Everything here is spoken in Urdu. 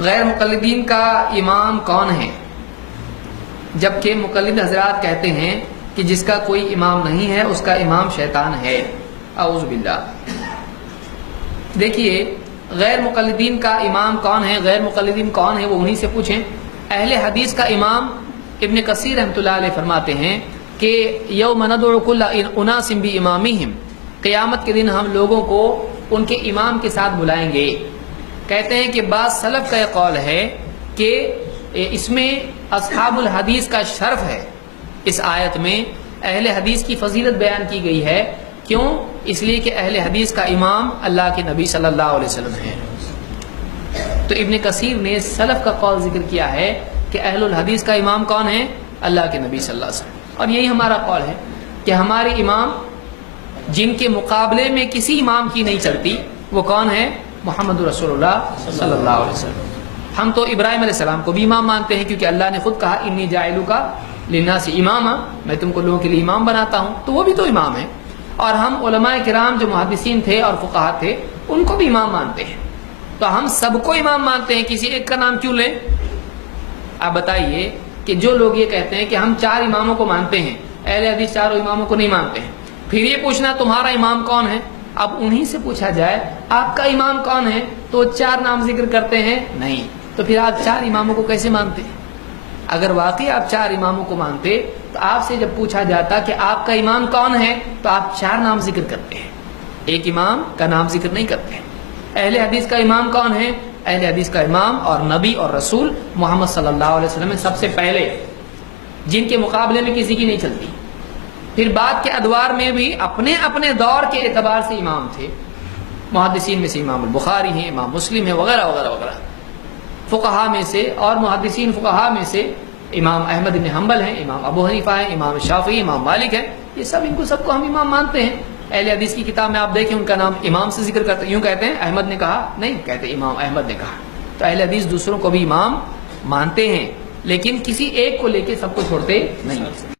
غیر مقلدین کا امام کون ہے؟ جبکہ مقلد حضرات کہتے ہیں کہ جس کا کوئی امام نہیں ہے اس کا امام شیطان ہے، اعوذ باللہ۔ دیکھیے غیر مقلدین کا امام کون ہے، غیر مقلدین کون ہے، وہ انہی سے پوچھیں۔ اہل حدیث کا امام ابن کثیر رحمۃ اللہ علیہ فرماتے ہیں کہ یوم ندعو کل اناس بامامہم، قیامت کے دن ہم لوگوں کو ان کے امام کے ساتھ بلائیں گے۔ کہتے ہیں کہ بعض سلف کا یہ قول ہے کہ اس میں اصحاب الحدیث کا شرف ہے، اس آیت میں اہل حدیث کی فضیلت بیان کی گئی ہے۔ کیوں؟ اس لیے کہ اہل حدیث کا امام اللہ کے نبی صلی اللہ علیہ وسلم ہے۔ تو ابن کثیر نے سلف کا قول ذکر کیا ہے کہ اہل الحدیث کا امام کون ہے؟ اللہ کے نبی صلی اللہ علیہ وسلم۔ اور یہی ہمارا قول ہے کہ ہمارے امام جن کے مقابلے میں کسی امام کی نہیں چلتی وہ کون ہے؟ محمد رسول اللہ صلی اللہ علیہ وسلم۔ ہم تو ابراہیم علیہ السلام کو بھی امام مانتے ہیں، کیونکہ اللہ نے خود کہا انی جاعلک للناس اماما، میں تم کو لوگوں کے لیے امام بناتا ہوں، تو وہ بھی تو امام ہے۔ اور ہم علماء کرام جو محدثین تھے اور فقہاء تھے ان کو بھی امام مانتے ہیں، تو ہم سب کو امام مانتے ہیں، کسی ایک کا نام کیوں لیں؟ آپ بتائیے کہ جو لوگ یہ کہتے ہیں کہ ہم 4 اماموں کو مانتے ہیں، اہل حدیث 4 اماموں کو نہیں مانتے ہیں، پھر یہ پوچھنا تمہارا امام کون ہے؟ اب انہی سے پوچھا جائے آپ کا امام کون ہے تو 4 نام ذکر کرتے ہیں نہیں، تو پھر آپ 4 اماموں کو کیسے مانتے ہیں؟ اگر واقعی آپ 4 اماموں کو مانتے تو آپ سے جب پوچھا جاتا کہ آپ کا امام کون ہے تو آپ 4 نام ذکر کرتے ہیں، ایک امام کا نام ذکر نہیں کرتے ہیں۔ اہل حدیث کا امام کون ہے؟ اہل حدیث کا امام اور نبی اور رسول محمد صلی اللہ علیہ وسلم سب سے پہلے، جن کے مقابلے میں کسی کی نہیں چلتی۔ پھر بعد کے ادوار میں بھی اپنے اپنے دور کے اعتبار سے امام تھے، محدثین میں سے امام البخاری ہیں، امام مسلم ہیں، وغیرہ وغیرہ وغیرہ۔ فقہاء میں سے اور محدثین فقہاء میں سے امام احمد بن حنبل ہیں، امام ابو حنیفہ ہیں، امام شافعی، امام مالک ہیں، یہ سب سب کو ہم امام مانتے ہیں۔ اہل حدیث کی کتاب میں آپ دیکھیں ان کا نام امام سے ذکر کرتے ہیں، یوں کہتے ہیں احمد نے کہا، نہیں کہتے امام احمد نے کہا۔ تو اہل حدیث دوسروں کو بھی امام مانتے ہیں، لیکن کسی ایک کو لے کے سب کو چھوڑتے نہیں۔